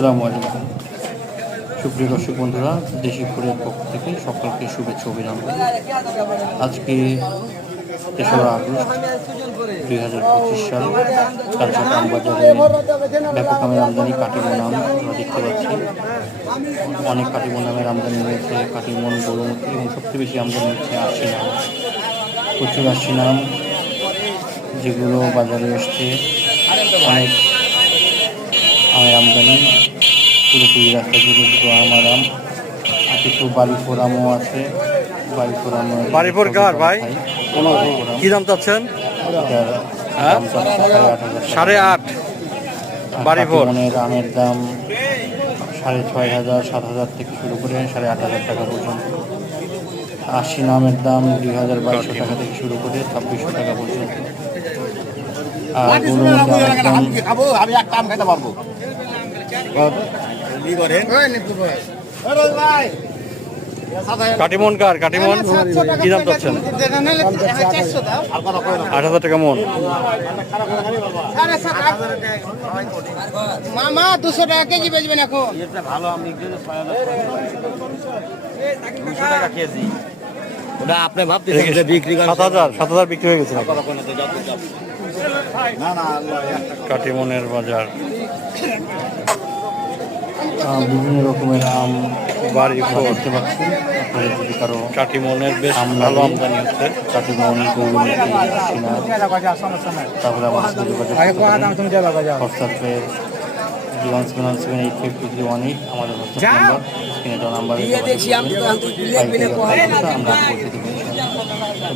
আসসালামু আলাইকুম সুপ্রিয় দর্শক বন্ধুরা, দেশি ফুলের পক্ষ থেকে সকলকে শুভেচ্ছা অভিনন্দন। আজকে ৩রা আগস্ট 2025 সাল। কালচার আমবাজারে ব্যাপক আমের আমদানি, কাটিমন আম আমরা দেখতে পাচ্ছি। অনেক কাটিমন আমের আমদানি হয়েছে, কাটিমন, গরুমতি, এবং সবচেয়ে বেশি আমদানি হচ্ছে আশিন আম। প্রচুর আশিন আম যেগুলো বাজারে এসছে। অনেক আমের আমদানি, পুরোপুরি রাস্তা জুড়ে শুধু আমার আম। আর কিছু বাড়িফোর আমও আছে। বাড়িফোর আম, বাড়িফোর কার ভাই? কি দাম চাচ্ছেন? দাম চাচ্ছে 8.5। বাড়িফোর মনের আমের দাম 6,500, 7,000 থেকে শুরু করে 8,500 টাকা পর্যন্ত। আশিন আমের দাম 2,200 টাকা থেকে শুরু করে 2,600 টাকা পর্যন্ত। আর গরুর আমের দাম আমি একটা আম খেতে পারবো। কাটিমন কার? কাটিমন কি দাম চাচ্ছেন? 8,000 টাকা মন। মামা 200 টাকা কেজি বেচবেন এখন। ভালো আম বিক্রি 200 টাকা কেজি। ওটা আপনি ভাবতেছেন যে বিক্রি 7,000 বিক্রি হয়ে গেছে। কাটিমনের বাজার, বিভিন্ন রকমের আম বাড়িফোর দেখতে পাচ্ছি। আপনাদের যদি কারো কাটিমনের বেশ ভালো আমদানি হচ্ছে। কাটিমন, গরুমতি, আশিনা, তারপরে আমাদের হোয়াটসঅ্যাপের 017785318 আমাদের হোয়াটসঅ্যাপ নাম্বার, স্ক্রিনে দেওয়া নাম্বারে আমরা পৌঁছে দেবো।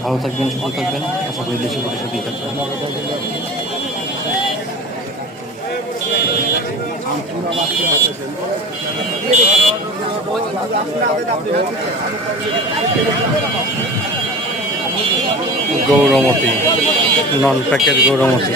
ভালো থাকবেন, সুস্থ থাকবেন, আশা করি দেশে প্রতিশোধই থাকবেন। গৌরমতি, নন প্যাকেট গৌরমতি।